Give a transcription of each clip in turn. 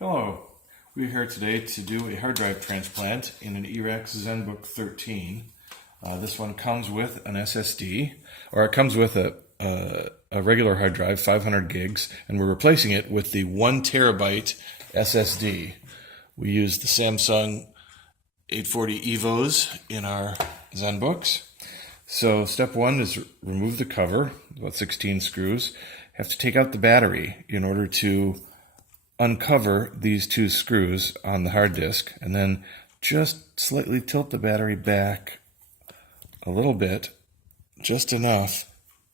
Hello, we're here today to do a hard drive transplant in an eRacks Zenbook 13. This one comes with an SSD, or it comes with a regular hard drive, 500 gigs, and we're replacing it with the 1 terabyte SSD. We use the Samsung 840 EVOs in our Zenbooks. So step one is remove the cover, about 16 screws. You have to take out the battery in order to uncover these 2 screws on the hard disk, and then just slightly tilt the battery back a little bit, just enough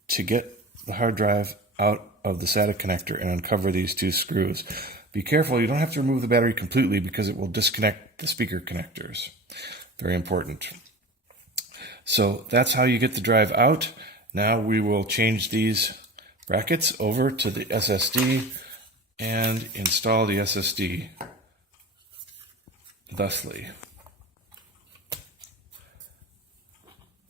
to get the hard drive out of the SATA connector and uncover these 2 screws. Be careful, you don't have to remove the battery completely because it will disconnect the speaker connectors. Very important. So that's how you get the drive out. Now we will change these brackets over to the SSD and install the SSD thusly.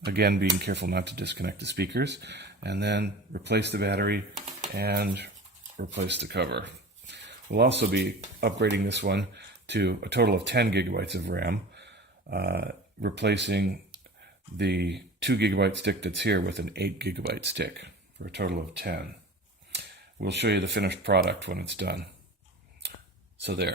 Again, being careful not to disconnect the speakers, and then replace the battery and replace the cover. We'll also be upgrading this one to a total of 10 gigabytes of RAM, replacing the 2 gigabyte stick that's here with an 8 gigabyte stick for a total of 10. We'll show you the finished product when it's done. So there.